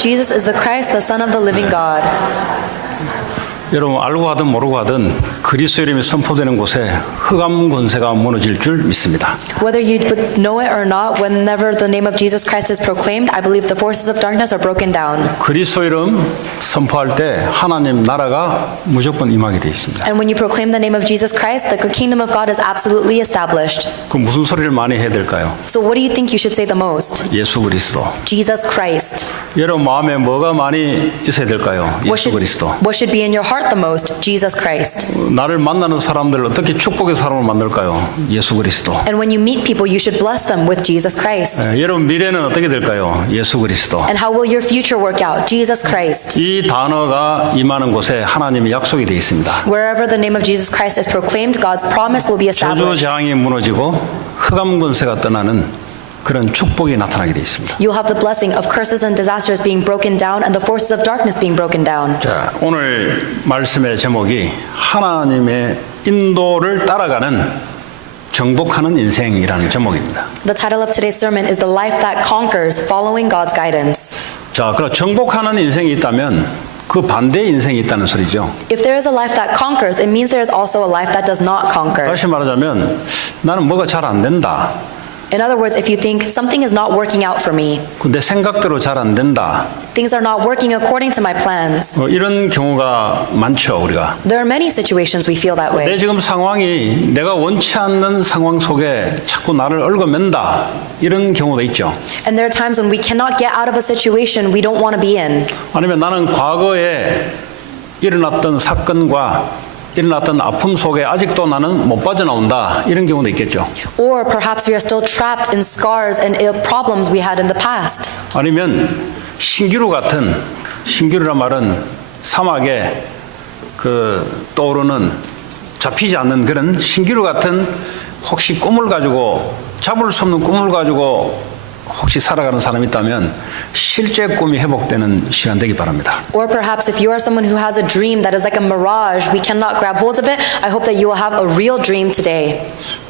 Jesus is the Christ, the Son of the living God. 여러분 알고 하든 모르고 하든 그리스도 이름이 선포되는 곳에 흑암 권세가 무너질 줄 믿습니다. Whether you know it or not, whenever the name of Jesus Christ is proclaimed, I believe the forces of darkness are broken down. 그리스도 이름 선포할 때 하나님 나라가 무조건 임하게 되어 있습니다. And when you proclaim the name of Jesus Christ, the kingdom of God is absolutely established. 그 무슨 소리를 많이 해야 될까요? So what do you think you should say the most? 예수 그리스도. Jesus Christ. 여러분 마음에 뭐가 많이 있어야 될까요? 예수 그리스도. What should be in your heart the most? Jesus Christ. 나를 만나는 사람들 어떻게 축복의 사람을 만들까요? 예수 그리스도. And when you meet people, you should bless them with Jesus Christ. 여러분 미래는 어떻게 될까요? 예수 그리스도. And how will your future work out? Jesus Christ. 이 단어가 임하는 곳에 하나님의 약속이 되어 있습니다. Wherever the name of Jesus Christ is proclaimed, God's promise will be established. 저주장이 무너지고 흑암 권세가 떠나는 그런 축복이 나타나게 되어 있습니다. You'll have the blessing of curses and disasters being broken down and the forces of darkness being broken down. 자, 오늘 말씀의 제목이 하나님의 인도를 따라가는 정복하는 인생이라는 제목입니다. The title of today's sermon is The Life That Conquers, Following God's Guidance. 자, 그럼 정복하는 인생이 있다면 그 반대의 인생이 있다는 소리죠. If there is a life that conquers, it means there is also a life that does not conquer. 다시 말하자면 나는 뭐가 잘 안 된다. In other words, if you think something is not working out for me, 내 생각대로 잘 안 된다. things are not working according to my plans, 이런 경우가 많죠, 우리가. there are many situations we feel that 내 way. 지금 상황이 내가 원치 않는 상황 속에 자꾸 나를 얽어맨다. 이런 경우도 있죠. And there are times when we cannot get out of a situation we don't want to be in. 아니면 나는 과거에 일어났던 사건과 일어났던 아픔 속에 아직도 나는 못 빠져나온다. 이런 경우도 있겠죠. Or perhaps we are still trapped in scars and ill problems we had in the past. 아니면 신기루란 말은 사막에 떠오르는 잡히지 않는 그런 신기루 같은 혹시 꿈을 가지고 잡을 수 없는 꿈을 가지고 혹시 살아가는 사람이 있다면 실제 꿈이 회복되는 시간 되기 바랍니다. Or perhaps if you are someone who has a dream that is like a mirage, we cannot grab hold of it, I hope that you will have a real dream today.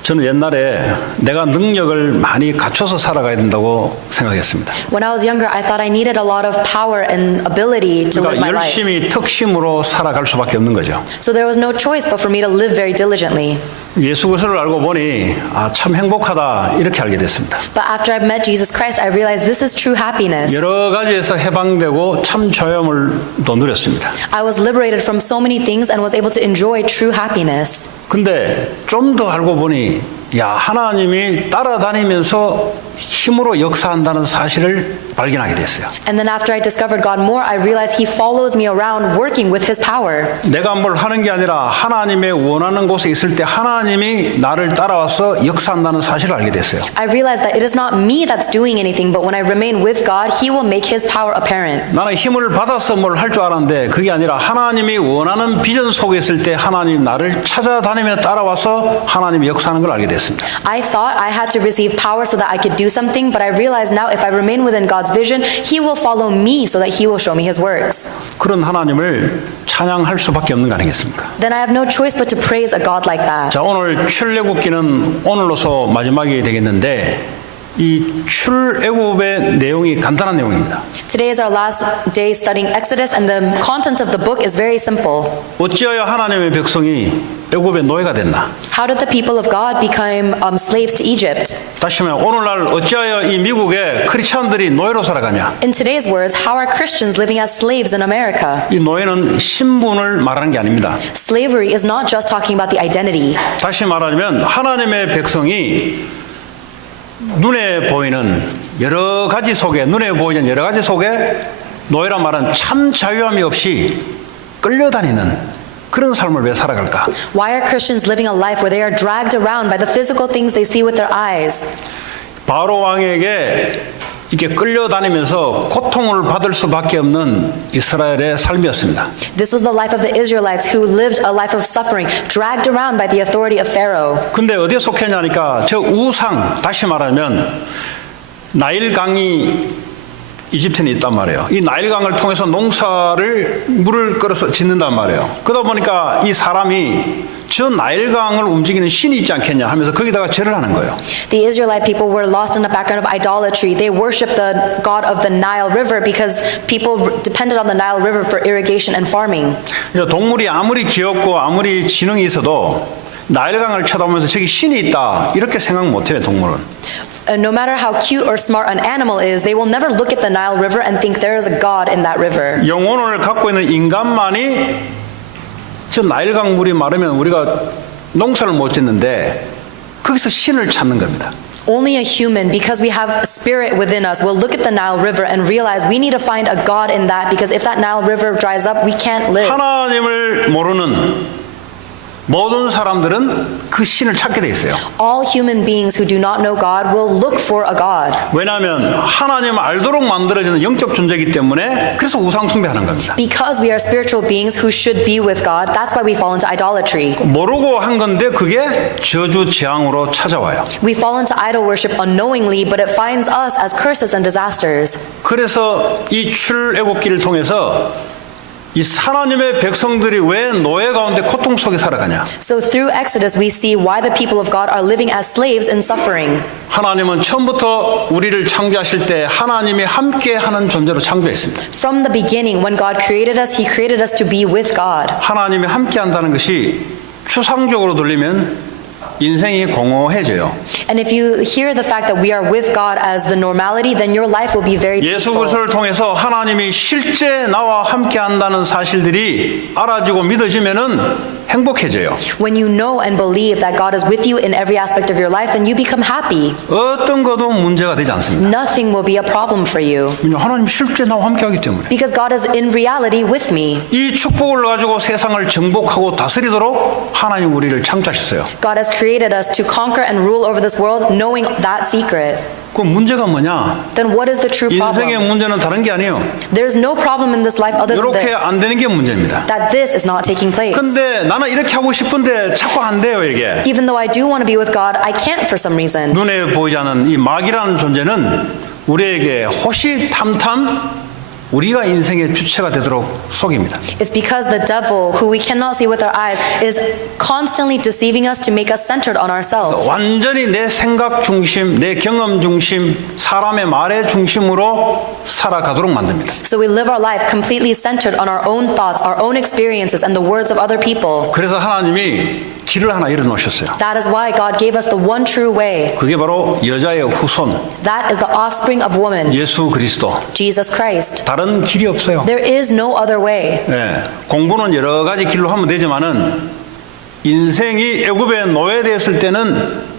저는 옛날에 내가 능력을 많이 갖춰서 살아가야 된다고 생각했습니다. When I was younger, I thought I needed a lot of power and ability to live 그러니까 my life. 열심히 특심으로 살아갈 수밖에 없는 거죠. So there was no choice but for me to live very diligently. 예수 그리스도를 알고 보니 참 행복하다 이렇게 알게 됐습니다. But after I met Jesus Christ, I realized this is true happiness. 여러 가지에서 해방되고 참 조용을 또 누렸습니다. I was liberated from so many things and was able to enjoy true happiness. 근데 좀 더 알고 보니 하나님이 따라다니면서 힘으로 역사한다는 사실을 발견하게 됐어요. And then after I discovered God more, I realized He follows me around working with His power. 내가 뭘 하는 게 아니라 하나님의 원하는 곳에 있을 때 하나님이 나를 따라와서 역사한다는 사실을 알게 됐어요. I realized that it is not me that's doing anything, but when I remain with God, He will make His power apparent. 나는 힘을 받아서 뭘 할 줄 알았는데 그게 아니라 하나님이 원하는 비전 속에 있을 때 하나님 나를 찾아다니며 따라와서 하나님이 역사하는 걸 알게 됐습니다. I thought I had to receive power so that I could do something, but I realize now if I remain within God's vision, He will follow me so that He will show me His works. 그런 하나님을 찬양할 수밖에 없는 거 아니겠습니까? Then I have no choice but to praise a God like that. 자, 오늘 출애굽기는 오늘로서 마지막이 되겠는데 이 출애굽의 내용이 간단한 내용입니다. Today is our last day studying Exodus, and the content of the book is very simple. 어찌하여 하나님의 백성이 애굽의 노예가 됐나? How did the people of God become slaves to Egypt? 다시 말하면 오늘날 어찌하여 이 미국의 크리스천들이 노예로 살아가냐? In today's words, how are Christians living as slaves in America? 이 노예는 신분을 말하는 게 아닙니다. Slavery is not just talking about the identity. 다시 말하면 하나님의 백성이 눈에 보이는 여러 가지 속에 노예란 말은 참 자유함이 없이 끌려다니는 그런 삶을 왜 살아갈까? Why are Christians living a life where they are dragged around by the physical things they see with their eyes? 바로 왕에게 이렇게 끌려다니면서 고통을 받을 수밖에 없는 이스라엘의 삶이었습니다. This was the life of the Israelites who lived a life of suffering, dragged around by the authority of Pharaoh. 근데 어디에 속했냐니까 저 우상, 다시 말하면 나일강이 이집트에 있단 말이에요. 이 나일강을 통해서 물을 끌어서 짓는단 말이에요. 그러다 보니까 이 사람이 저 나일강을 움직이는 신이 있지 않겠냐 하면서 거기다가 절을 하는 거예요. The Israelite people were lost in the background of idolatry. They worshiped the god of the Nile River because people depended on the Nile River for irrigation and farming. 동물이 아무리 귀엽고 아무리 지능이 있어도 나일강을 쳐다보면서 저기 신이 있다 이렇게 생각 못해요, 동물은. No matter how cute or smart an animal is, they will never look at the Nile River and think there is a god in that river. 영혼을 갖고 있는 인간만이 저 나일강 물이 마르면 우리가 농사를 못 짓는데 거기서 신을 찾는 겁니다. Only a human, because we have spirit within us, will look at the Nile River and realize we need to find a God in that, because if that Nile River dries up, we can't live. 하나님을 모르는 모든 사람들은 그 신을 찾게 돼 있어요. All human beings who do not know God will look for a God. 왜냐하면 하나님을 알도록 만들어지는 영적 존재이기 때문에 그래서 우상 숭배하는 겁니다. Because we are spiritual beings who should be with God, that's why we fall into idolatry. 모르고 한 건데 그게 저주 재앙으로 찾아와요. We fall into idol worship unknowingly, but it finds us as curses and disasters. 그래서 이 출애굽기를 통해서 이 하나님의 백성들이 왜 노예 가운데 고통 속에 살아가냐? So through Exodus, we see why the people of God are living as slaves in suffering. 하나님은 처음부터 우리를 창조하실 때 하나님이 함께하는 존재로 창조했습니다. From the beginning, when God created us, He created us to be with God. 하나님이 함께한다는 것이 추상적으로 들리면 인생이 공허해져요. And if you hear the fact that we are with God as the normality, then your life will be very 예수 peaceful. 그리스도를 통해서 하나님이 실제 나와 함께한다는 사실들이 알아지고 믿어지면은 행복해져요. When you know and believe that God is with you in every aspect of your life, then you become happy. 어떤 것도 문제가 되지 않습니다. Nothing will be a problem for you. 하나님 실제 나와 함께하기 때문에. Because God is in reality with me. 이 축복을 가지고 세상을 정복하고 다스리도록 하나님 우리를 창조하셨어요. God has created us to conquer and rule over this world, knowing that secret. 그 문제가 뭐냐? Then what is the true 인생의 problem? 문제는 다른 게 아니에요. There is no problem in this life other than 이렇게 this. 안 되는 게 문제입니다. That this is not taking place. 근데 나는 이렇게 하고 싶은데 자꾸 안 돼요, 이게. Even though I do want to be with God, I can't for some reason. 눈에 보이지 않는 이 마귀라는 존재는 우리에게 호시탐탐 우리가 인생의 주체가 되도록 속입니다. It's because the devil, who we cannot see with our eyes, is constantly deceiving us to make us centered on ourselves. 완전히 내 생각 중심, 내 경험 중심, 사람의 말의 중심으로 살아가도록 만듭니다. So we live our life completely centered on our own thoughts, our own experiences, and the words of other people. 그래서 하나님이 길을 하나 열어 놓으셨어요. That is why God gave us the one true way. 그게 바로 여자의 후손, That is the offspring of woman, 예수 그리스도. Jesus Christ. 다른 길이 없어요. There is no other way. 예, 공부는 여러 가지 길로 하면 되지만은 인생이 애굽에 노예되었을 때는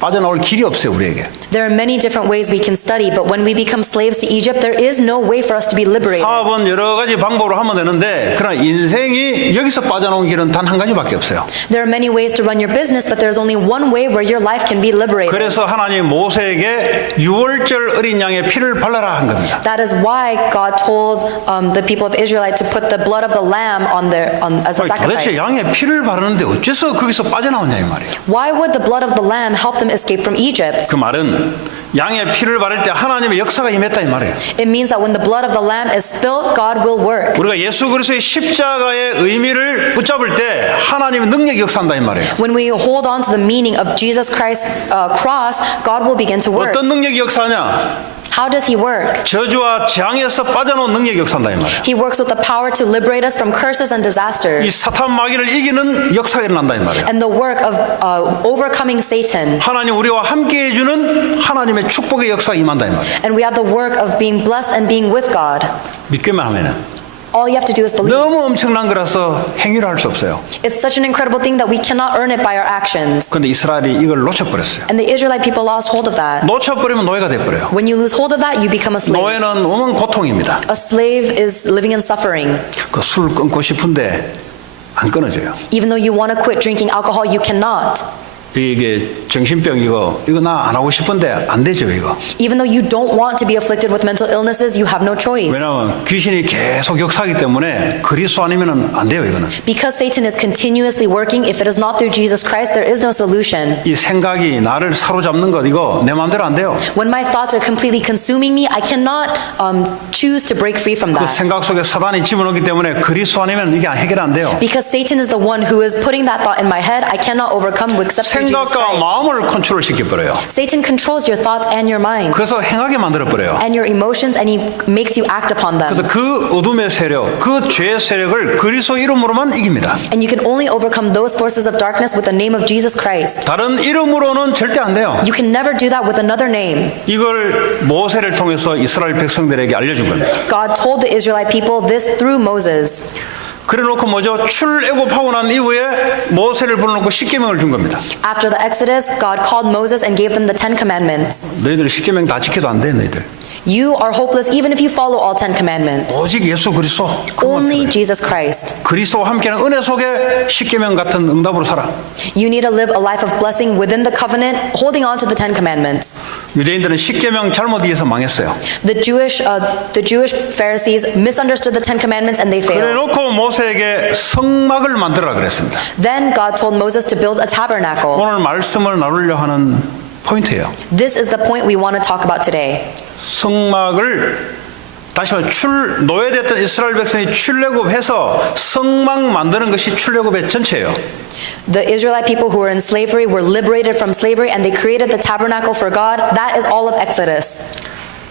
빠져나올 길이 없어요, 우리에게. There are many different ways we can study, but when we become slaves to Egypt, there is no way for us to be liberated. 사업은 여러 가지 방법으로 하면 되는데 그러나 인생이 여기서 빠져나온 길은 단 한 가지밖에 없어요. There are many ways to run your business, but there's only one way where your life can be liberated. 그래서 하나님 모세에게 유월절 어린 양의 피를 발라라 한 겁니다. That is why God told the people of Israel to put the blood of the lamb as the 도대체 sacrifice. 양의 피를 바르는데 어째서 거기서 빠져나오냐 이 말이에요. Why would the blood of the lamb help them escape from Egypt? 그 말은 양의 피를 바를 때 하나님의 역사가 임했다 이 말이에요. It means that when the blood of the lamb is spilled, God will work. 우리가 예수 그리스도의 십자가의 의미를 붙잡을 때 하나님의 능력이 역사한다 이 말이에요. When we hold on to the meaning of Jesus Christ's cross, God will begin to work. 어떤 능력이 역사하냐? How does He work? 저주와 재앙에서 빠져나온 능력이 역사한다 이 말이에요. He works with the power to liberate us from curses and 이 disasters, 사탄 마귀를 이기는 역사가 일어난다 이 말이에요. and the work of overcoming Satan. 하나님 우리와 함께 해주는 하나님의 축복의 역사가 임한다 이 말이에요. And we have the work of being blessed and being with God. 믿기만 하면은 All you have to do is believe. 너무 엄청난 거라서 행위를 할 수 없어요. It's such an incredible thing that we cannot earn it by our actions. 그런데 이스라엘이 이걸 놓쳐버렸어요. And the Israelite people lost hold of that. 놓쳐버리면 노예가 돼버려요. When you lose hold of that, you become a slave. 노예는 오만 고통입니다. A slave is living in suffering. 그 술 끊고 싶은데 안 끊어져요. Even though you want to quit drinking alcohol, you cannot. 이게 정신병 이거 나 안 하고 싶은데 안 되죠 이거. Even though you don't want to be afflicted with mental illnesses, you have no choice. 왜냐하면 귀신이 계속 역사하기 때문에 그리스도 아니면은 안 돼요 이거는. Because Satan is continuously working, if it is not through Jesus Christ, there is no solution. 이 생각이 나를 사로잡는 것 이거 내 마음대로 안 돼요. When my thoughts are completely consuming me, I cannot choose to break free from 그 that. 생각 속에 사단이 집어넣기 때문에 그리스도 아니면 이게 해결 안 돼요. Because Satan is the one who is putting that thought in my head, I cannot overcome except through Jesus 생각과 Christ. 마음을 컨트롤 시켜버려요. Satan controls your thoughts and your mind 그래서 행하게 만들어버려요. and your emotions, and he makes you act upon 그래서 them. 그 어둠의 세력, 그 죄의 세력을 그리스도 이름으로만 이깁니다. And you can only overcome those forces of darkness with the name of Jesus Christ. 다른 이름으로는 절대 안 돼요. You can never do that with another name. 이걸 모세를 통해서 이스라엘 백성들에게 알려준 겁니다. God told the Israelite people this through Moses. 그래놓고 뭐죠? 출애굽하고 난 이후에 모세를 불러놓고 십계명을 준 겁니다. After the Exodus, God called Moses and gave them the 10 commandments. 너희들 십계명 다 지켜도 안 돼, 너희들. You are hopeless even if you follow all 10 commandments. 오직 예수 그리스도. Only Jesus Christ. 그리스도와 함께하는 은혜 속에 십계명 같은 응답으로 살아. You need to live a life of blessing within the covenant, holding on to the 10 commandments. 유대인들은 십계명 잘못 이해해서 망했어요. The Jewish Pharisees misunderstood the 10 commandments and they failed. 그래놓고 모세에게 성막을 만들어라 그랬습니다. Then God told Moses to build a tabernacle. 오늘 말씀을 나누려 하는 포인트예요. This is the point we want to talk about today. 성막을 다시 말해 노예됐던 이스라엘 백성이 출애굽해서 성막 만드는 것이 출애굽의 전체예요. The Israelite people who were in slavery were liberated from slavery and they created the tabernacle for God. That is all of Exodus.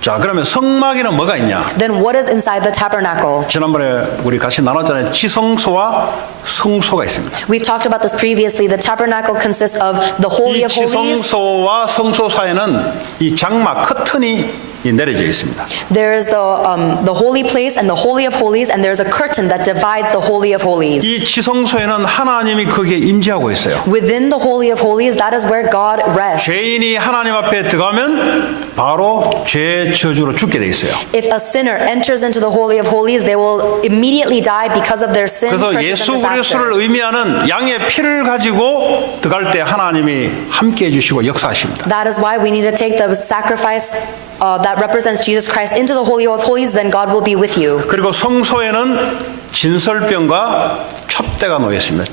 자, 그러면 성막에는 뭐가 있냐? Then what is inside the tabernacle? 지난번에 우리 같이 나눴잖아요. 지성소와 성소가 있습니다. We've talked about this previously. The tabernacle consists of the Holy 이 of Holies. 지성소와 성소 사이에는 이 장막 커튼이 내려져 있습니다. There is the holy place and the Holy of Holies, and there's a curtain that divides the Holy of Holies. 이 지성소에는 하나님이 거기에 임재하고 있어요. Within the Holy of Holies, that is where God rests. 죄인이 하나님 앞에 들어가면 바로 죄 저주로 죽게 돼 있어요. If a sinner enters into the Holy of Holies, they will immediately die because of their sin, 그래서 curses, 예수 and disaster. 그리스도를 의미하는 양의 피를 가지고 들어갈 때 하나님이 함께 해주시고 역사하십니다. That is why we need to take the sacrifice that represents Jesus Christ into the Holy of Holies, then God will be with you. 그리고 성소에는 진설병과 촛대가 놓여 있습니다.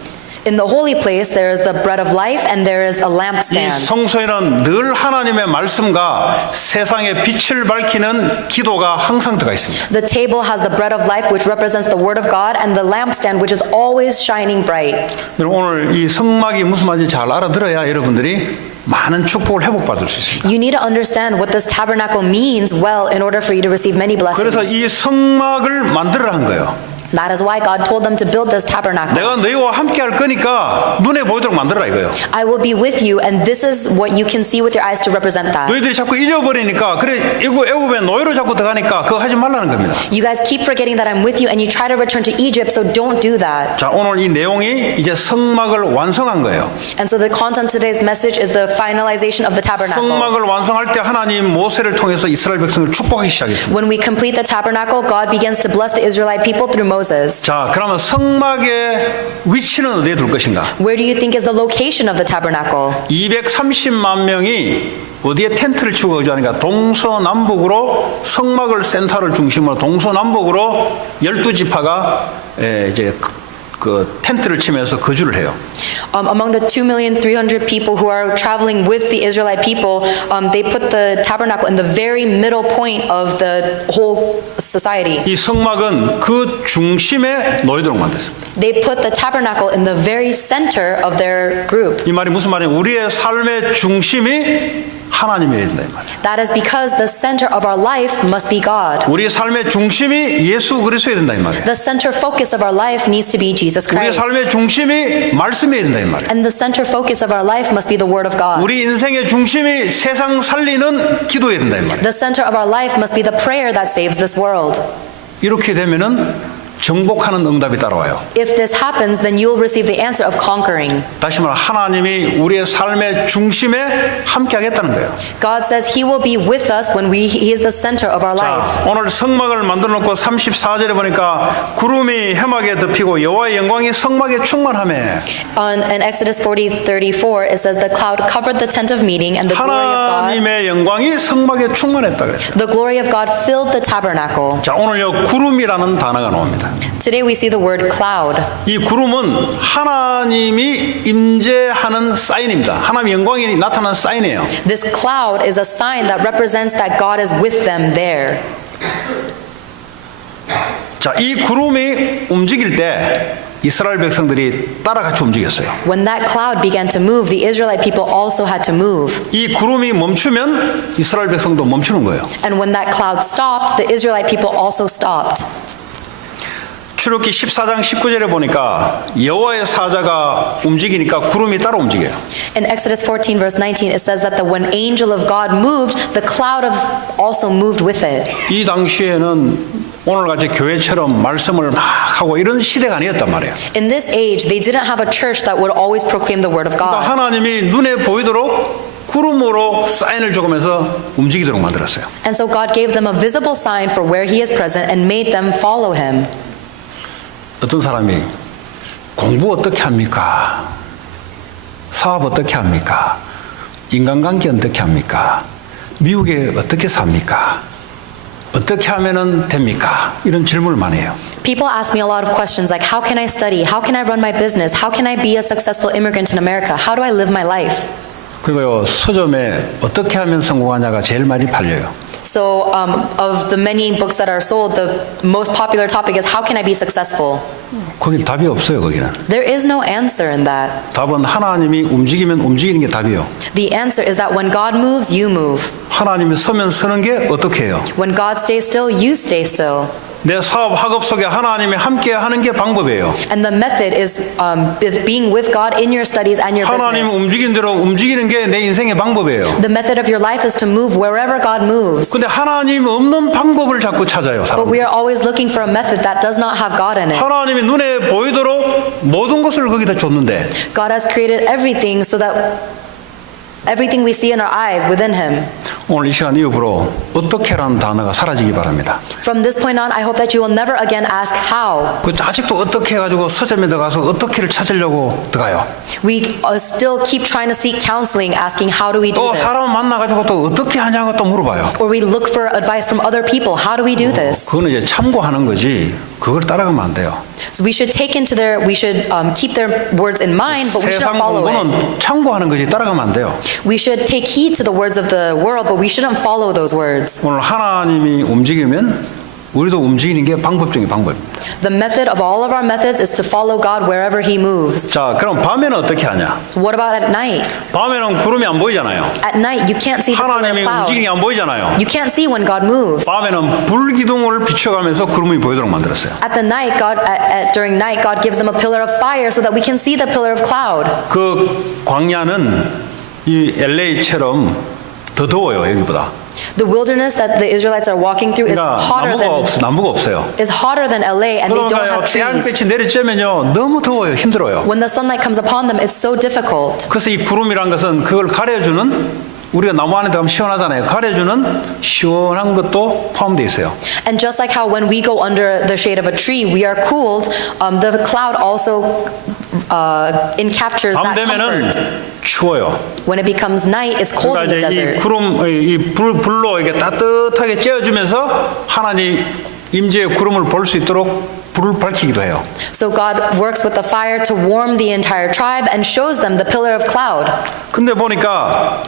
In the holy place, there is the bread of life and there is a 이 lampstand. 성소에는 늘 하나님의 말씀과 세상의 빛을 밝히는 기도가 항상 들어가 있습니다. The table has the bread of life, which represents the word of God, and the lampstand, which is always shining bright. 여러분 오늘 이 성막이 무슨 말인지 잘 알아들어야 여러분들이 많은 축복을 회복받을 수 있습니다. You need to understand what this tabernacle means well in order for you to receive many 그래서 blessings. 이 성막을 만들으라 한 거예요. That is why God told them to build this tabernacle. 내가 너희와 함께 할 거니까 눈에 보이도록 만들어라 이거예요. I will be with you, and this is what you can see with your eyes to represent that. 너희들이 자꾸 잊어버리니까 그래 애굽에 노예로 자꾸 들어가니까 그거 하지 말라는 겁니다. You guys keep forgetting that I'm with you, and you try to return to Egypt, so don't do that. 자 오늘 이 내용이 이제 성막을 완성한 거예요. And so the content of today's message is the finalization of the tabernacle. 성막을 완성할 때 하나님 모세를 통해서 이스라엘 백성을 축복하기 시작했습니다. When we complete the tabernacle, God begins to bless the Israelite people through Moses. 자 그러면 성막의 위치는 어디에 둘 것인가? Where do you think is the location of the tabernacle? 230만 명이 어디에 텐트를 치고 거주하니까 동서남북으로 성막을 센터를 중심으로 동서남북으로 12지파가 이제 그 텐트를 치면서 거주를 해요. Among the 2,300,000 people who are traveling with the Israelite people, they put the tabernacle in the very middle point of the whole society. 이 성막은 그 중심에 놓이도록 만들었습니다. They put the tabernacle in the very center of their group. 이 말이 무슨 말이에요? 우리의 삶의 중심이 하나님이어야 된다 이 말이에요. That is because the center of our life must be God. 우리의 삶의 중심이 예수 그리스도여야 된다 이 말이에요. The center focus of our life needs to be Jesus 우리의 Christ. 삶의 중심이 말씀이어야 된다 이 말이에요. And the center focus of our life must be the Word of God. 우리 인생의 중심이 세상 살리는 기도여야 된다 이 말이에요. The center of our life must be the prayer that saves this world. 이렇게 되면은 정복하는 응답이 따라와요. If this happens, then you will receive the answer of conquering. 다시 말해 하나님이 우리의 삶의 중심에 함께 하겠다는 거예요. God says He will be with us when He is the center of our life. 자, 오늘 성막을 만들어 놓고 34절에 보니까 구름이 해막에 덮이고 여호와의 영광이 성막에 충만하매 In Exodus 40:34, it says the cloud covered the tent of meeting, and the glory of God, 하나님의 영광이 성막에 충만했다 그랬어요. the glory of God filled the tabernacle. 자, 오늘요 구름이라는 단어가 나옵니다. Today we see the word cloud. 이 구름은 하나님이 임재하는 사인입니다. 하나님의 영광이 나타나는 사인이에요. This cloud is a sign that represents that God is with them there. 자, 이 구름이 움직일 때 이스라엘 백성들이 따라 같이 움직였어요. When that cloud began to move, the Israelite people also had to move. 이 구름이 멈추면 이스라엘 백성도 멈추는 거예요. And when that cloud stopped, the Israelite people also stopped. 출애굽기 14장 19절에 보니까 여호와의 사자가 움직이니까 구름이 따라 움직여요. In Exodus 14 verse 19, it says that when angel of God moved, the cloud also moved with it. 이 당시에는 오늘같이 교회처럼 말씀을 막 하고 이런 시대가 아니었단 말이에요. In this age, they didn't have a church that would always proclaim the word of 그러니까 God. 하나님이 눈에 보이도록 구름으로 사인을 조금해서 움직이도록 만들었어요. And so God gave them a visible sign for where He is present and made them follow Him. 어떤 사람이 공부 어떻게 합니까? 사업 어떻게 합니까? 인간관계 어떻게 합니까? 미국에 어떻게 삽니까? 어떻게 하면은 됩니까? 이런 질문을 많이 해요. People ask me a lot of questions like, how can I study? How can I run my business? How can I be a successful immigrant in America? How do I live my life? 그리고요, 서점에 어떻게 하면 성공하냐가 제일 많이 팔려요. So of the many books that are sold, the most popular topic is how can I be successful? 거긴 답이 없어요, 거기는. There is no answer in that. 답은 하나님이 움직이면 움직이는 게 답이요. The answer is that when God moves, you move. 하나님이 서면 서는 게 어떻게 해요? When God stays still, you stay still. 내 사업 학업 속에 하나님이 함께 하는 게 방법이에요. And the method is being with God in your studies and your 하나님 business. 움직이는 대로 움직이는 게 내 인생의 방법이에요. The method of your life is to move wherever God moves. 근데 하나님 없는 방법을 자꾸 찾아요, But 사람. we are always looking for a method that does not have God in it. 하나님이 눈에 보이도록 모든 것을 거기다 줬는데 God has created everything so that everything we see in our eyes within Him. 오늘 이 시간 이후로 어떻게라는 단어가 사라지기 바랍니다. From this point on, I hope that you will never again ask how. 그 아직도 어떻게 해가지고 서점에 들어가서 어떻게를 찾으려고 들어가요. We still keep trying to seek counseling, asking how do we do 또 this? 사람 만나가지고 또 어떻게 하냐고 또 물어봐요. Or we look for advice from other people. How do we do this? 그거는 이제 참고하는 거지 그걸 따라가면 안 돼요. So we should we should keep their words in mind, but we 세상 shouldn't follow it. 공부는 참고하는 거지 따라가면 안 돼요. We should take heed to the words of the world, but we shouldn't follow those words. 오늘 하나님이 움직이면 우리도 움직이는 게 방법 중에 방법입니다. The method of all of our methods is to follow God wherever He moves. 자, 그럼 밤에는 어떻게 하냐? What about at night? 밤에는 구름이 안 보이잖아요. At night, you can't see the pillar of 하나님이 움직이는 게 cloud. 안 보이잖아요. You can't see when God moves. 밤에는 불기둥을 비춰가면서 구름이 보이도록 만들었어요. At the night, during night, God gives them a pillar of fire so that we can see the pillar of cloud. 그 광야는 이 LA처럼 더 더워요, 여기보다. The wilderness that the Israelites are walking through is 그러니까 나무가 없어요. hotter than LA, and they don't 그러니까 have trees. 태양빛이 내리쬐면요 너무 더워요, 힘들어요. When the sunlight comes upon them, it's so difficult. 그래서 이 구름이란 것은 그걸 가려주는 우리가 나무 안에 들어가면 시원하잖아요. 가려주는 시원한 것도 포함되어 있어요. And just like how when we go under the shade of a tree, we are cooled, the cloud also encaptures 밤 that 되면은 comfort. 추워요. When it becomes night, it's cold in the 그러니까 이제 이 desert. 구름, 이 불로 이게 따뜻하게 쬐어주면서 하나님 임재의 구름을 볼 수 있도록 불을 밝히기도 해요. So God works with the fire to warm the entire tribe and shows them the pillar of cloud. 근데 보니까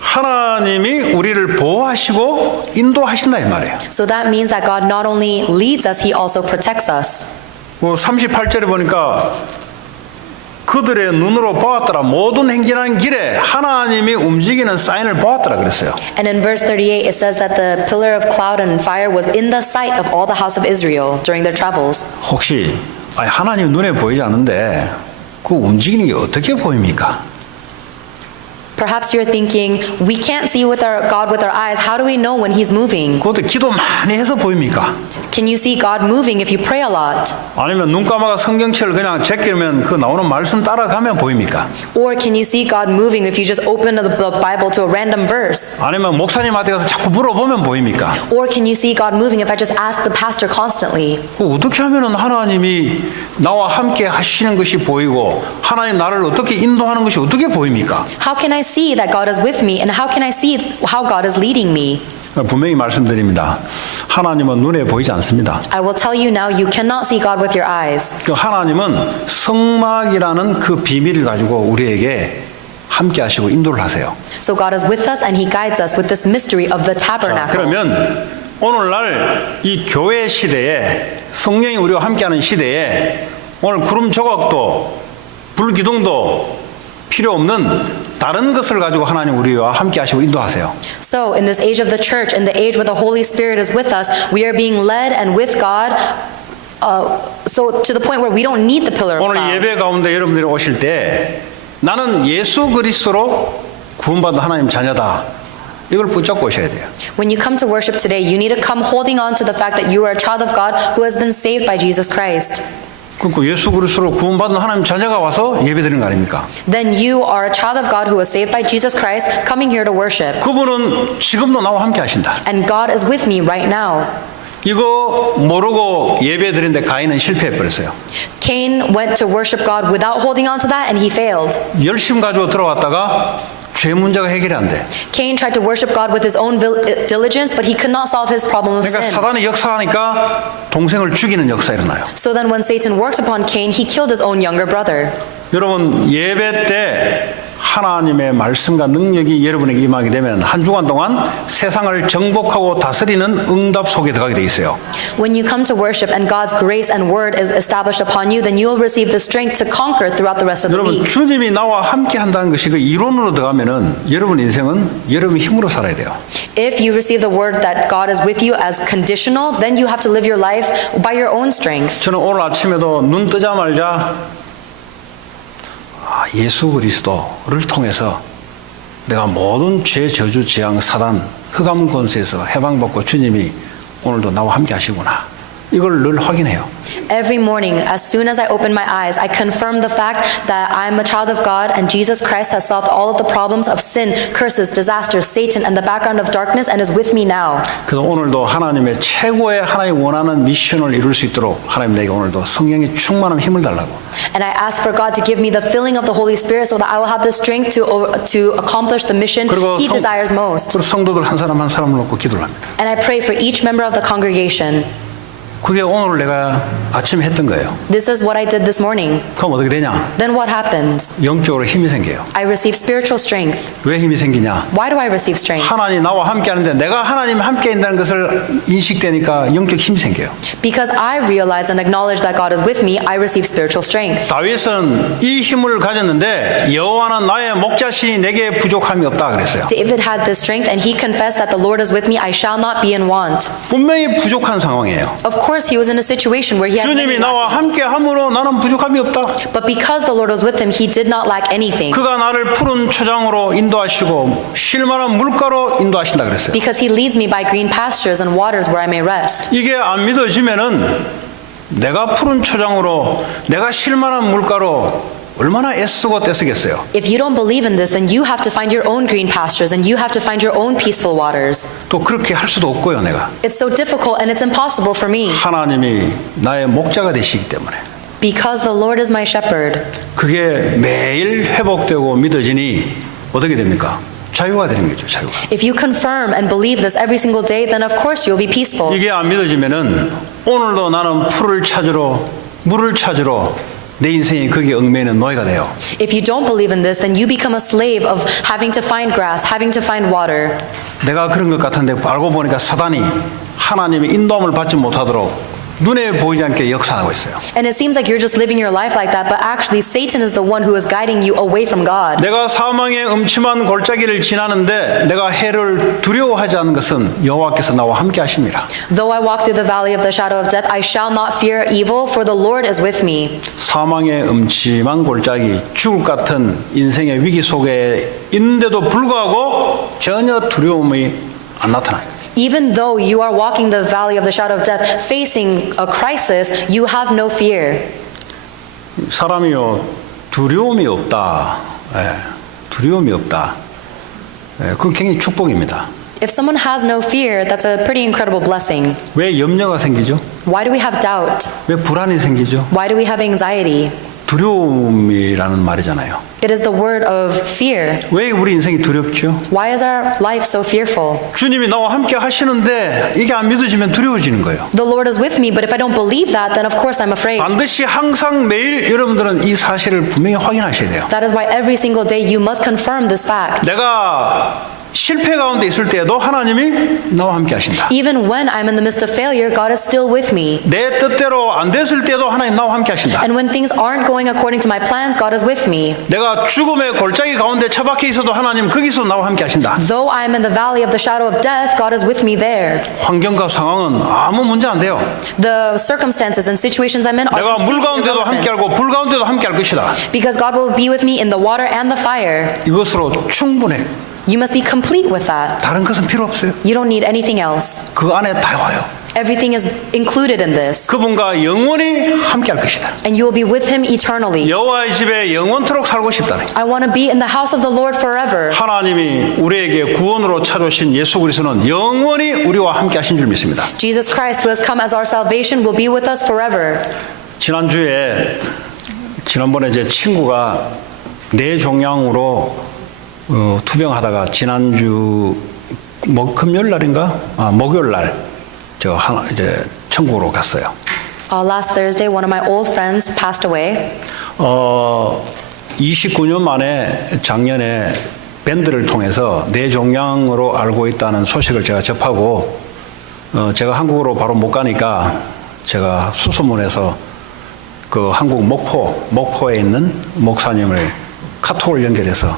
하나님이 우리를 보호하시고 인도하신다 이 말이에요. So that means that God not only leads us, He also protects us. 38절에 보니까 그들의 눈으로 보았더라. 모든 행진하는 길에 하나님이 움직이는 사인을 보았더라 그랬어요. And in verse 38, it says that the pillar of cloud and fire was in the sight of all the house of Israel during their travels. 혹시 하나님 눈에 보이지 않는데 그 움직이는 게 어떻게 보입니까? Perhaps you're thinking, we can't see with our God with our eyes. How do we know when He's moving? 그것도 기도 많이 해서 보입니까? Can you see God moving if you pray a lot? 아니면 눈 감아가 성경책을 그냥 제끼면 그 나오는 말씀 따라가면 보입니까? Or can you see God moving if you just open the Bible to a random verse? 아니면 목사님한테 가서 자꾸 물어보면 보입니까? Or can you see God moving if I just ask the pastor constantly? 그 어떻게 하면은 하나님이 나와 함께 하시는 것이 보이고 하나님 나를 어떻게 인도하는 것이 어떻게 보입니까? How can I see that God is with me, and how can I see how God is leading me? 분명히 말씀드립니다. 하나님은 눈에 보이지 않습니다. I will tell you now, you cannot see God with your eyes. 그 하나님은 성막이라는 그 비밀을 가지고 우리에게 함께 하시고 인도를 하세요. So God is with us and He guides us with this mystery of the 자, tabernacle. 그러면 오늘날 이 교회 시대에 성령이 우리와 함께하는 시대에 오늘 구름 조각도 불기둥도 필요 없는 다른 것을 가지고 하나님 우리와 함께 하시고 인도하세요. So in this age of the church, in the age where the Holy Spirit is with us, we are being led and with God. So to the point where we don't need the pillar of 오늘 cloud. 예배 가운데 여러분들이 오실 때 나는 예수 그리스도로 구원받은 하나님 자녀다. 이걸 붙잡고 오셔야 돼요. When you come to worship today, you need to come holding on to the fact that you are a child of God who has been saved by Jesus Christ. 그러니까 예수 그리스도로 구원받은 하나님 자녀가 와서 예배드리는 거 아닙니까? Then you are a child of God who was saved by Jesus Christ, coming here to worship. 그분은 지금도 나와 함께 하신다. And God is with me right now. 이거 모르고 예배드리는데 가인은 실패해버렸어요. Cain went to worship God without holding on to that, and he failed. 열심 가지고 들어갔다가 죄 문제가 해결이 안 돼. Cain tried to worship God with his own diligence, but he could not solve his problem of 그러니까 sin. 사단이 역사하니까 동생을 죽이는 역사 일어나요. So then when Satan worked upon Cain, he killed his own younger brother. 여러분 예배 때 하나님의 말씀과 능력이 여러분에게 임하게 되면 한 주간 동안 세상을 정복하고 다스리는 응답 속에 들어가게 돼 있어요. When you come to worship and God's grace and word is established upon you, then you will receive the strength to conquer throughout the rest of the 여러분 week. 주님이 나와 함께 한다는 것이 그 이론으로 들어가면은 여러분 인생은 여러분 힘으로 살아야 돼요. If you receive the word that God is with you as conditional, then you have to live your life by your own strength. 저는 오늘 아침에도 눈 뜨자마자 예수 그리스도를 통해서 내가 모든 죄 저주 재앙 사단 흑암 권세에서 해방받고 주님이 오늘도 나와 함께 하시구나. 이걸 늘 확인해요. Every morning, as soon as I open my eyes, I confirm the fact that I'm a child of God and Jesus Christ has solved all of the problems of sin, curses, disasters, Satan, and the background of darkness and is with me now. 그래서 오늘도 하나님의 최고의 하나님 원하는 미션을 이룰 수 있도록 하나님 내게 오늘도 성령의 충만한 힘을 달라고. And I ask for God to give me the filling of the Holy Spirit so that I will have the strength to accomplish the mission 그리고 He desires most. 성도들 한 사람 한 사람을 놓고 기도를 합니다. And I pray for each member of the congregation. 그게 오늘 내가 아침에 했던 거예요. This is what I did this morning. 그럼 어떻게 되냐? Then what happens? 영적으로 힘이 생겨요. I receive spiritual strength. 왜 힘이 생기냐? Why do I receive strength? 하나님 나와 함께 하는데 내가 하나님 함께 있다는 것을 인식되니까 영적 힘이 생겨요. Because I realize and acknowledge that God is with me, I receive spiritual strength. 다윗은 이 힘을 가졌는데 여호와는 나의 목자시니 내게 부족함이 없다 그랬어요. David had this strength and he confessed that the Lord is with me, I shall not be in want. 분명히 부족한 상황이에요. Of course, he was in a situation where he had many 주님이 나와 lacks. 함께 함으로 나는 부족함이 없다. But because the Lord was with him, he did not lack anything. 그가 나를 푸른 초장으로 인도하시고 쉴만한 물가로 인도하신다 그랬어요. Because he leads me by green pastures and waters where I may rest. 이게 안 믿어지면은 내가 푸른 초장으로 내가 쉴만한 물가로 얼마나 애쓰고 떼쓰겠어요. If you don't believe in this, then you have to find your own green pastures and you have to find your own peaceful waters. 또 그렇게 할 수도 없고요, 내가. It's so difficult and it's impossible for me. 하나님이 나의 목자가 되시기 때문에. Because the Lord is my shepherd. 그게 매일 회복되고 믿어지니 어떻게 됩니까? 자유가 되는 거죠, 자유가. If you confirm and believe this every single day, then of course you'll be peaceful. 이게 안 믿어지면은 오늘도 나는 풀을 찾으러 물을 찾으러 내 인생이 거기에 얽매이는 노예가 돼요. If you don't believe in this, then you become a slave of having to find grass, having to find water. 내가 그런 것 같은데 알고 보니까 사단이 하나님의 인도함을 받지 못하도록 눈에 보이지 않게 역사하고 있어요. And it seems like you're just living your life like that, but actually Satan is the one who is guiding you away from God. 내가 사망의 음침한 골짜기를 지나는데 내가 해를 두려워하지 않는 것은 여호와께서 나와 함께 하십니다. Though I walk through the valley of the shadow of death, I shall not fear evil, for the Lord is with me. 사망의 음침한 골짜기, 죽을 것 같은 인생의 위기 속에 있는데도 불구하고 전혀 두려움이 안 나타나요. Even though you are walking the valley of the shadow of death, facing a crisis, you have no fear. 사람이요 두려움이 없다. 두려움이 없다. 그건 굉장히 축복입니다. If someone has no fear, that's a pretty incredible blessing. 왜 염려가 생기죠? Why do we have doubt? 왜 불안이 생기죠? Why do we have anxiety? 두려움이라는 말이잖아요. It is the word of fear. 왜 우리 인생이 두렵죠? Why is our life so fearful? 주님이 나와 함께 하시는데 이게 안 믿어지면 두려워지는 거예요. The Lord is with me, but if I don't believe that, then of course I'm afraid. 반드시 항상 매일 여러분들은 이 사실을 분명히 확인하셔야 돼요. That is why every single day you must confirm this fact. 내가 실패 가운데 있을 때에도 하나님이 나와 함께 하신다. Even when I'm in the midst of failure, God is still with me. 내 뜻대로 안 됐을 때도 하나님 나와 함께 하신다. And when things aren't going according to my plans, God is with me. 내가 죽음의 골짜기 가운데 처박혀 있어도 하나님 거기서 나와 함께 하신다. Though I'm in the valley of the shadow of death, God is with me there. 환경과 상황은 아무 문제 안 돼요. The circumstances and situations I'm in are 내가 물 completely 가운데도 함께 irrelevant. 하고 불 가운데도 함께 할 것이다. Because God will be with me in the water and the fire. 이것으로 충분해. You must be complete with that. 다른 것은 필요 없어요. You don't need anything else. 그 안에 다 와요. Everything is included in this. 그분과 영원히 함께 할 것이다. And you will be with him eternally. 여호와의 집에 영원토록 살고 싶다. I want to be in the house of the Lord forever. 하나님이 우리에게 구원으로 찾아오신 예수 그리스도는 영원히 우리와 함께 하신 줄 믿습니다. Jesus Christ, who has come as our salvation, will be with us forever. 지난번에 제 친구가 뇌 종양으로 투병하다가 지난주 금요일 날인가? 목요일 날 이제 천국으로 갔어요. Last Thursday, one of my old friends passed away. 29년 만에 작년에 밴드를 통해서 뇌종양으로 알고 있다는 소식을 제가 접하고 제가 한국으로 바로 못 가니까 제가 수소문해서 그 한국 목포에 있는 목사님을 카톡을 연결해서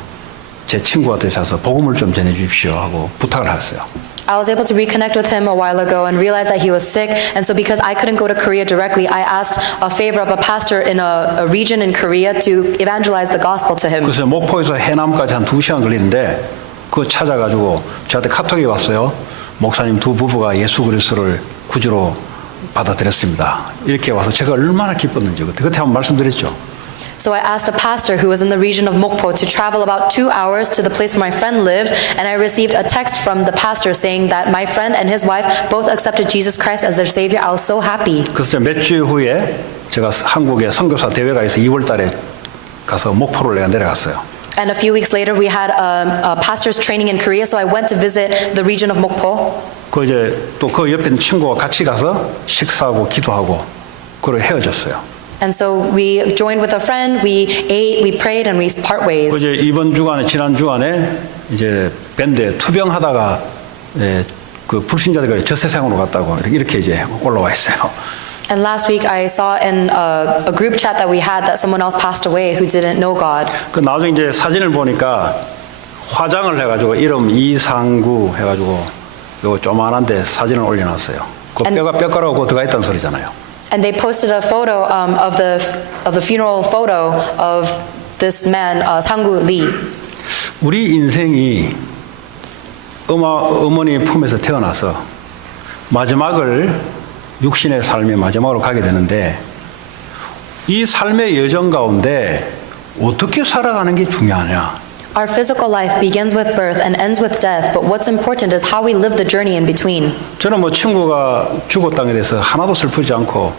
제 친구한테 가서 복음을 좀 전해 주십시오 하고 부탁을 했어요. I was able to reconnect with him a while ago and realized that he was sick. And so because I couldn't go to Korea directly, I asked a favor of a pastor in a region in Korea to evangelize the gospel to him. 그래서 목포에서 해남까지 한 2시간 걸리는데 그거 찾아가지고 저한테 카톡이 왔어요. 목사님 두 부부가 예수 그리스도를 구주로 받아들였습니다. 이렇게 와서 제가 얼마나 기뻤는지 그때 한번 말씀드렸죠. So I asked a pastor who was in the region of Mokpo to travel about 2 hours to the place where my friend lived, and I received a text from the pastor saying that my friend and his wife both accepted Jesus Christ as their Savior. I was so happy. 그래서 몇 주 후에 제가 한국에 선교사 대회가 있어 2월 달에 가서 목포를 내가 내려갔어요. And a few weeks later, we had a pastor's training in Korea, so I went to visit the region of Mokpo. 그 이제 또 그 옆에 있는 친구와 같이 가서 식사하고 기도하고 그리고 헤어졌어요. And so we joined with a friend, we ate, we prayed, and we part ways. 이제 지난 주간에 이제 밴드에 투병하다가 그 불신자들이 저 세상으로 갔다고 이렇게 이제 올라와 있어요. And last week I saw in a group chat that we had that someone else passed away who didn't know God. 그 나중에 이제 사진을 보니까 화장을 해가지고 이름 이상구 해가지고 요거 조만한데 사진을 올려놨어요. 그 뼈가루가 들어가 있다는 소리잖아요. And they posted a photo of the funeral photo of this man, Sang-gu Lee. 우리 인생이 어머니 품에서 태어나서 마지막을 육신의 삶의 마지막으로 가게 되는데 이 삶의 여정 가운데 어떻게 살아가는 게 중요하냐? Our physical life begins with birth and ends with death, but what's important is how we live the journey in between. 저는 친구가 죽었다는 데 대해서 하나도 슬프지 않고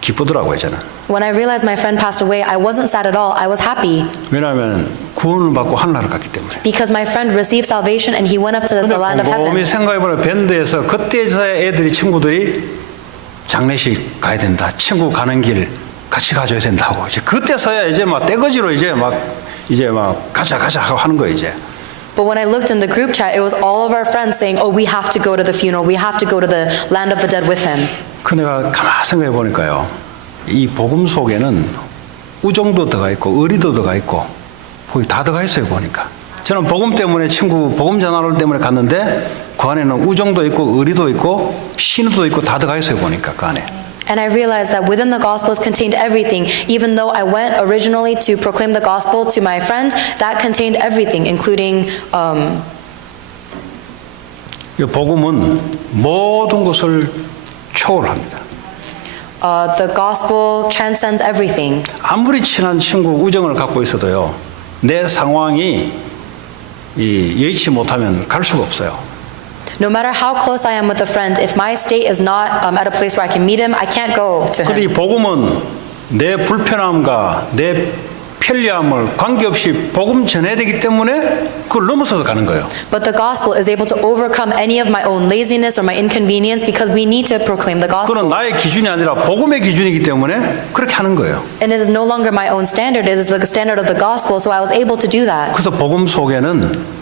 기쁘더라고요, 저는. When I realized my friend passed away, I wasn't sad at all. I was happy. 왜냐하면 구원을 받고 하늘나라를 갔기 때문에. Because my friend received salvation and he went up to the land of 곰곰이 heaven. 생각해보면 밴드에서 그때서야 친구들이 장례식 가야 된다. 친구 가는 길 같이 가줘야 된다고. 이제 그때서야 이제 떼거지로 이제 가자 하고 하는 거예요, 이제. But when I looked in the group chat, it was all of our friends saying, "Oh, we have to go to the funeral. We have to go to the land of the dead with him." 그 내가 가만히 생각해 보니까요. 이 복음 속에는 우정도 들어가 있고 의리도 들어가 있고 거기 다 들어가 있어요 보니까. 저는 복음 때문에 친구 복음 전하러 때문에 갔는데 그 안에는 우정도 있고 의리도 있고 신의도 있고 다 들어가 있어요 보니까 그 안에. And I realized that within the Gospels contained everything. Even though I went originally to proclaim the Gospel to my friend, that contained everything, including 이 복음은 모든 것을 초월합니다. the Gospel transcends everything. 아무리 친한 친구 우정을 갖고 있어도요. 내 상황이 여의치 못하면 갈 수가 없어요. No matter how close I am with a friend, if my state is not at a place where I can meet him, I can't go to 근데 이 him. 복음은 내 불편함과 내 편리함을 관계없이 복음 전해야 되기 때문에 그걸 넘어서서 가는 거예요. But the gospel is able to overcome any of my own laziness or my inconvenience because we need to proclaim the 그건 gospel. 나의 기준이 아니라 복음의 기준이기 때문에 그렇게 하는 거예요. And it is no longer my own standard, it is the standard of the gospel, so I was able to do that. 그래서 복음 속에는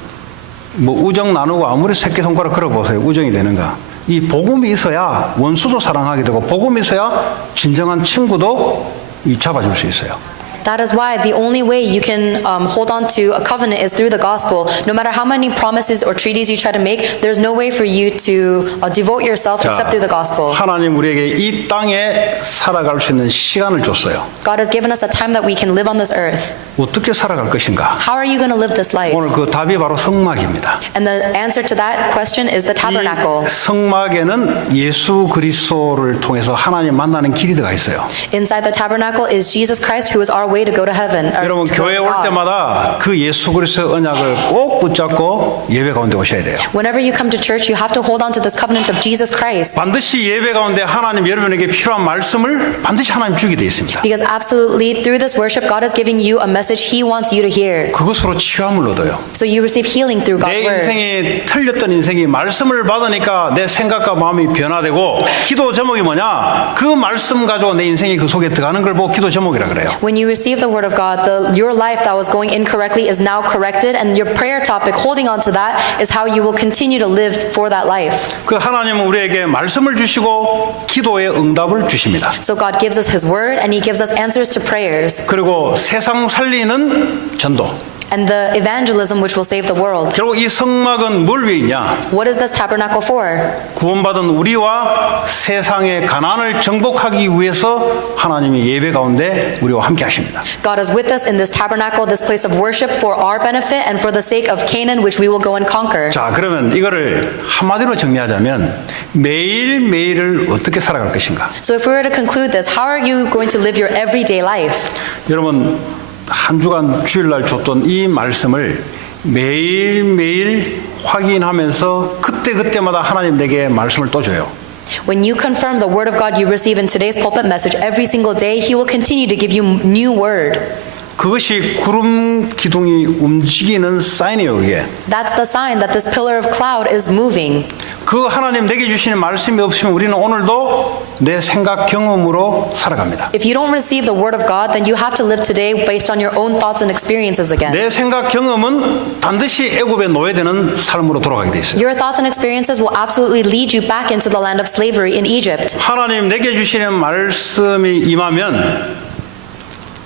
뭐 우정 나누고 아무리 새끼손가락 걸어보세요. 우정이 되는가. 이 복음이 있어야 원수도 사랑하게 되고 복음이 있어야 진정한 친구도 잡아줄 수 있어요. That is why the only way you can hold on to a covenant is through the gospel. No matter how many promises or treaties you try to make, there's no way for you to devote yourself except through the gospel. 하나님 우리에게 이 땅에 살아갈 수 있는 시간을 줬어요. God has given us a time that we can live on this earth. 어떻게 살아갈 것인가? How are you going to live this life? 오늘 그 답이 바로 성막입니다. And the answer to that question is the tabernacle. 이 성막에는 예수 그리스도를 통해서 하나님 만나는 길이 들어가 있어요. Inside the tabernacle is Jesus Christ, who is our way to go to heaven. or 여러분 to go 교회 to 올 God. 때마다 그 예수 그리스도의 언약을 꼭 붙잡고 예배 가운데 오셔야 돼요. Whenever you come to church, you have to hold on to this covenant of Jesus Christ. 반드시 예배 가운데 하나님 여러분에게 필요한 말씀을 반드시 하나님 주게 되어 있습니다. Because absolutely through this worship, God is giving you a message He wants you to hear. 그것으로 치유함을 얻어요. So you receive healing through 내 God's word. 인생이 틀렸던 인생이 말씀을 받으니까 내 생각과 마음이 변화되고 기도 제목이 뭐냐? 그 말씀 가지고 내 인생이 그 속에 들어가는 걸 보고 기도 제목이라 그래요. When you receive the word of God, your life that was going incorrectly is now corrected, and your prayer topic, holding on to that, is how you will continue to live for that life. 그 하나님은 우리에게 말씀을 주시고 기도의 응답을 주십니다. So God gives us His word, and He gives us answers to prayers, 그리고 세상 살리는 전도. and the evangelism which will save the world. 결국 이 성막은 뭘 위해 있냐? What is this tabernacle for? 구원받은 우리와 세상의 가난을 정복하기 위해서 하나님이 예배 가운데 우리와 함께 하십니다. God is with us in this tabernacle, this place of worship, for our benefit and for the sake of Canaan, which we will go and conquer. 자, 그러면 이거를 한마디로 정리하자면 매일매일을 어떻게 살아갈 것인가? So if we were to conclude this, how are you going to live your everyday life? 여러분 한 주간 주일날 줬던 이 말씀을 매일매일 확인하면서 그때그때마다 하나님 내게 말씀을 또 줘요. When you confirm the word of God you receive in today's pulpit message every single day, He will continue to give you new word. 그것이 구름 기둥이 움직이는 사인이에요, 그게. That's the sign that this pillar of cloud is moving. 그 하나님 내게 주시는 말씀이 없으면 우리는 오늘도 내 생각 경험으로 살아갑니다. If you don't receive the word of God, then you have to live today based on your own thoughts and experiences again. 내 생각 경험은 반드시 애굽에 노예되는 삶으로 돌아가게 돼 있어요. Your thoughts and experiences will absolutely lead you back into the land of slavery in Egypt. 하나님 내게 주시는 말씀이 임하면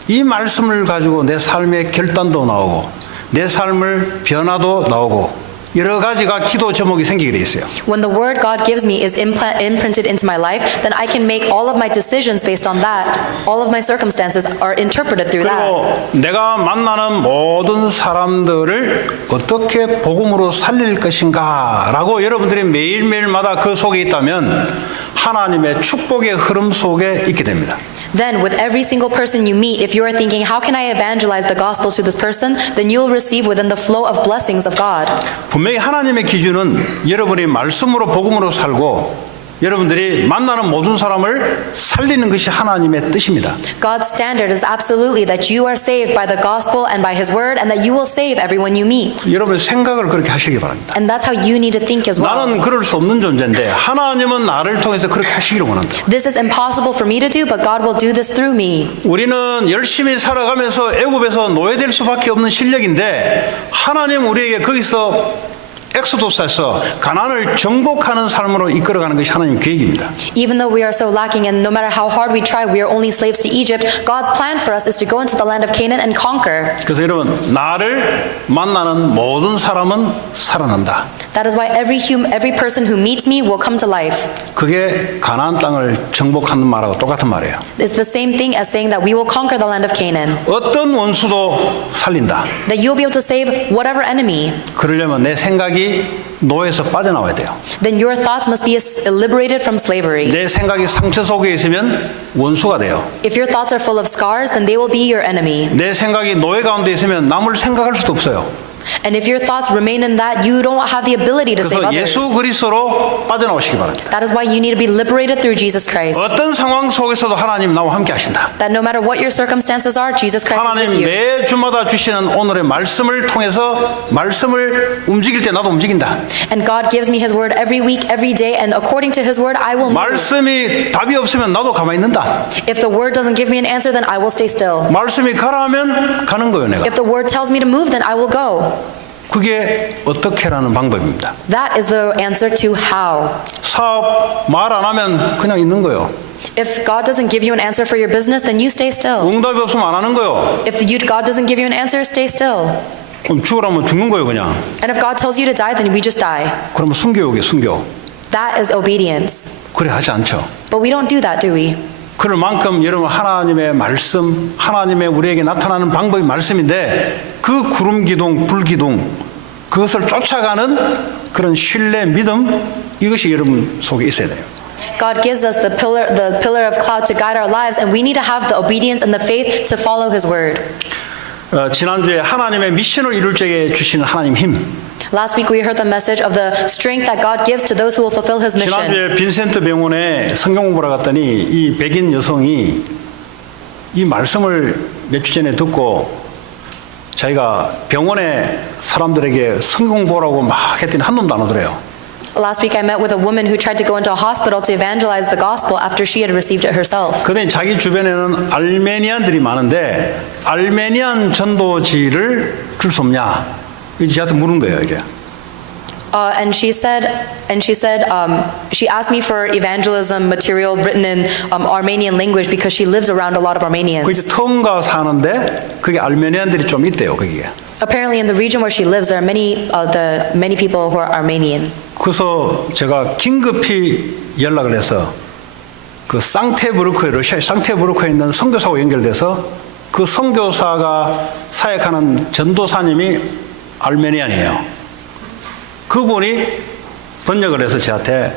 이 말씀을 가지고 내 삶의 결단도 나오고 내 삶을 변화도 나오고 여러 가지가 기도 제목이 생기게 돼 있어요. When the word God gives me is imprinted into my life, then I can make all of my decisions based on that. All of my circumstances are interpreted through that. 그리고 내가 만나는 모든 사람들을 어떻게 복음으로 살릴 것인가 라고 여러분들이 매일매일마다 그 속에 있다면 하나님의 축복의 흐름 속에 있게 됩니다. Then, with every single person you meet, if you are thinking, how can I evangelize the gospel to this person, then you'll receive within the flow of blessings of God. 분명히 하나님의 기준은 여러분이 말씀으로 복음으로 살고 여러분들이 만나는 모든 사람을 살리는 것이 하나님의 뜻입니다. God's standard is absolutely that you are saved by the gospel and by His word, and that you will save everyone you meet. 여러분 생각을 그렇게 하시기 바랍니다. And that's how you need to think as well. 나는 그럴 수 없는 존재인데 하나님은 나를 통해서 그렇게 하시기를 원한다. This is impossible for me to do, but God will do this through me. 우리는 열심히 살아가면서 애굽에서 노예될 수밖에 없는 실력인데 하나님 우리에게 거기서 엑소도스에서 가나안을 정복하는 삶으로 이끌어가는 것이 하나님 계획입니다. Even though we are so lacking and no matter how hard we try, we are only slaves to Egypt, God's plan for us is to go into the land of Canaan and conquer. 그래서 여러분, 나를 만나는 모든 사람은 살아난다. That is why every person who meets me will come to life. 그게 가나안 땅을 정복하는 말하고 똑같은 말이에요. It's the same thing as saying that we will conquer the land of Canaan. 어떤 원수도 살린다. That you'll be able to save whatever enemy. 그러려면 내 생각이 노예에서 빠져나와야 돼요. Then your thoughts must be liberated from slavery. 내 생각이 상처 속에 있으면 원수가 돼요. If your thoughts are full of scars, then they will be your enemy. 내 생각이 노예 가운데 있으면 남을 생각할 수도 없어요. And if your thoughts remain in that, you don't have the ability to save 그래서 others. 예수 그리스도로 빠져나오시기 바랍니다. That is why you need to be liberated through Jesus Christ. 어떤 상황 속에서도 하나님 나와 함께 하신다. That no matter what your circumstances are, Jesus Christ is with 하나님 you. 매 주마다 주시는 오늘의 말씀을 통해서 말씀을 움직일 때 나도 움직인다. And God gives me His word every week, every day, and according to His word, I will move. 말씀이 답이 없으면 나도 가만히 있는다. If the word doesn't give me an answer, then I will stay still. 말씀이 가라 하면 가는 거예요, 내가. If the word tells me to move, then I will go. 그게 어떻게라는 방법입니다. That is the answer to how. 사업 말 안 하면 그냥 있는 거예요. If God doesn't give you an answer for your business, then you stay still. 응답이 없으면 안 하는 거예요. If God doesn't give you an answer, stay still. 그럼 죽으라면 죽는 거예요, 그냥. And if God tells you to die, then we just die. 그러면 순교욕이에요, 순교. That is obedience. 그래 하지 않죠. But we don't do that, do we? 그럴 만큼 여러분 하나님의 말씀, 하나님의 우리에게 나타나는 방법이 말씀인데 그 구름 기둥, 불 기둥 그것을 쫓아가는 그런 신뢰, 믿음 이것이 여러분 속에 있어야 돼요. God gives us the pillar of cloud to guide our lives, and we need to have the obedience and the faith to follow His word. 지난주에 하나님의 미션을 이룰 적에 주시는 하나님 힘. Last week we heard the message of the strength that God gives to those who will fulfill His mission. 지난주에 빈센트 병원에 성경 공부를 갔더니 이 백인 여성이 이 말씀을 몇 주 전에 듣고 자기가 병원에 사람들에게 성경 공부라고 막 했더니 한 놈도 안 오더래요. Last week I met with a woman who tried to go into a hospital to evangelize the gospel after she had received it herself. 그런데 자기 주변에는 알메니안들이 많은데 알메니안 전도지를 줄 수 없냐? 저한테 물은 거예요, 이게. And she asked me for evangelism material written in Armenian language because she lives around a lot of 그 Armenians. 이제 tonga 사는데 그게 알메니안들이 좀 있대요, 거기에. Apparently, in the region where she lives, there are many people who are Armenian. 그래서 제가 긴급히 연락을 해서 그 상테부르크에 러시아의 상테부르크에 있는 선교사하고 연결돼서 그 선교사가 사역하는 전도사님이 알메니안이에요. 그분이 번역을 해서 저한테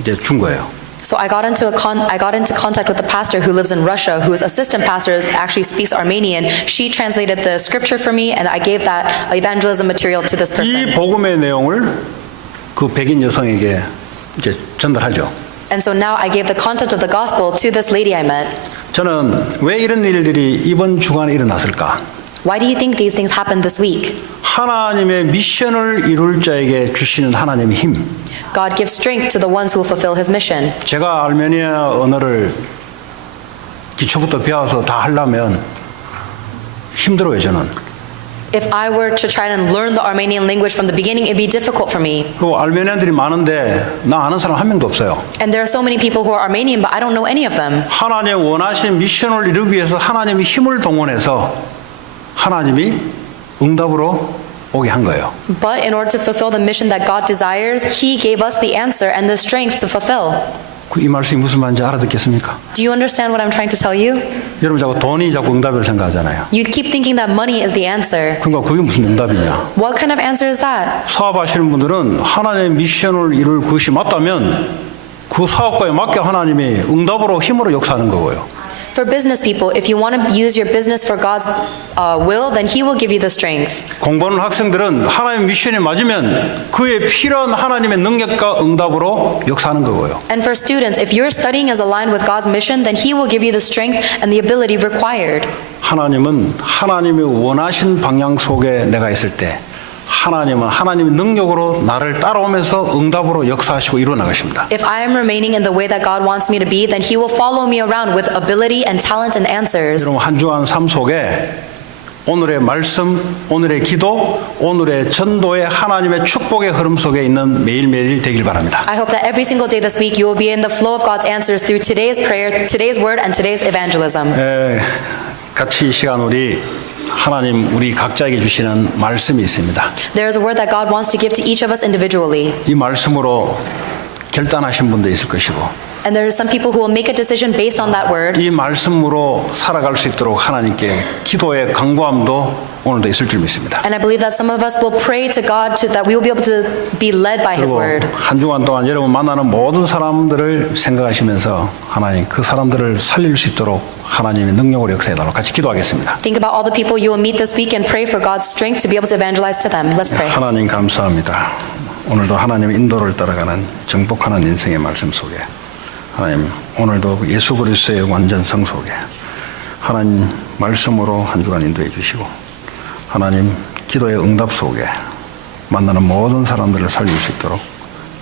이제 준 거예요. So I got into contact with the pastor who lives in Russia, whose assistant pastor actually speaks Armenian. She translated the scripture for me, and I gave that evangelism material to this 이 person. 복음의 내용을 그 백인 여성에게 이제 전달하죠. And so now I gave the content of the gospel to this lady I met. 저는 왜 이런 일들이 이번 주간에 일어났을까? Why do you think these things happened this week? 하나님의 미션을 이룰 자에게 주시는 하나님의 힘. God gives strength to the ones who will fulfill His mission. 제가 알메니아 언어를 기초부터 배워서 다 하려면 힘들어요, 저는. If I were to try and learn the Armenian language from the beginning, it'd be difficult for me. 그 알메니안들이 많은데 나 아는 사람 한 명도 없어요. And there are so many people who are Armenian, but I don't know any of them. 하나님의 원하신 미션을 이루기 위해서 하나님의 힘을 동원해서 하나님이 응답으로 오게 한 거예요. But in order to fulfill the mission that God desires, He gave us the answer and the strength to fulfill. 이 말씀이 무슨 말인지 알아듣겠습니까? Do you understand what I'm trying to tell you? 여러분 자꾸 돈이 자꾸 응답을 생각하잖아요. You keep thinking that money is the answer. 그러니까 그게 무슨 응답이냐? What kind of answer is that? 사업하시는 분들은 하나님의 미션을 이룰 그것이 맞다면 그 사업가에 맞게 하나님이 응답으로 힘으로 역사하는 거고요. For business people, if you want to use your business for God's will, then He will give you the strength. 공부하는 학생들은 하나님의 미션에 맞으면 그에 필요한 하나님의 능력과 응답으로 역사하는 거고요. And for students, if your studying is aligned with God's mission, then He will give you the strength and the ability required. 하나님은 하나님의 원하신 방향 속에 내가 있을 때 하나님은 하나님의 능력으로 나를 따라오면서 응답으로 역사하시고 이루어 나가십니다. If I am remaining in the way that God wants me to be, then He will follow me around with ability and talent and answers. 여러분 한 주간 삶 속에 오늘의 말씀, 오늘의 기도, 오늘의 전도의 하나님의 축복의 흐름 속에 있는 매일매일 되길 바랍니다. I hope that every single day this week you will be in the flow of God's answers through today's prayer, today's word, and today's evangelism. 같이 이 시간 하나님 우리 각자에게 주시는 말씀이 있습니다. There is a word that God wants to give to each of us individually. 이 말씀으로 결단하신 분도 있을 것이고 And there are some people who will make a decision based on that word. 이 말씀으로 살아갈 수 있도록 하나님께 기도의 강구함도 오늘도 있을 줄 믿습니다. And I believe that some of us will pray to God that we will be able to be led by His 그리고 word. 한 주간 동안 여러분 만나는 모든 사람들을 생각하시면서 하나님 그 사람들을 살릴 수 있도록 하나님의 능력으로 역사해달라고 같이 기도하겠습니다. Think about all the people you will meet this week and pray for God's strength to be able to evangelize to them. Let's pray. 하나님 감사합니다. 오늘도 하나님의 인도를 따라가는 정복하는 인생의 말씀 속에 하나님 오늘도 예수 그리스도의 완전성 속에 하나님 말씀으로 한 주간 인도해 주시고 하나님 기도의 응답 속에 만나는 모든 사람들을 살릴 수 있도록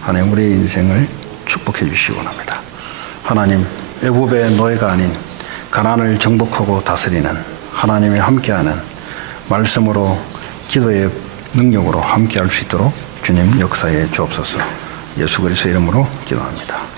하나님 우리의 인생을 축복해 주시기 원합니다. 하나님 애굽의 노예가 아닌 가나안을 정복하고 다스리는 하나님의 함께하는 말씀으로 기도의 능력으로 함께할 수 있도록 주님 역사에 주옵소서. 예수 그리스도의 이름으로 기도합니다.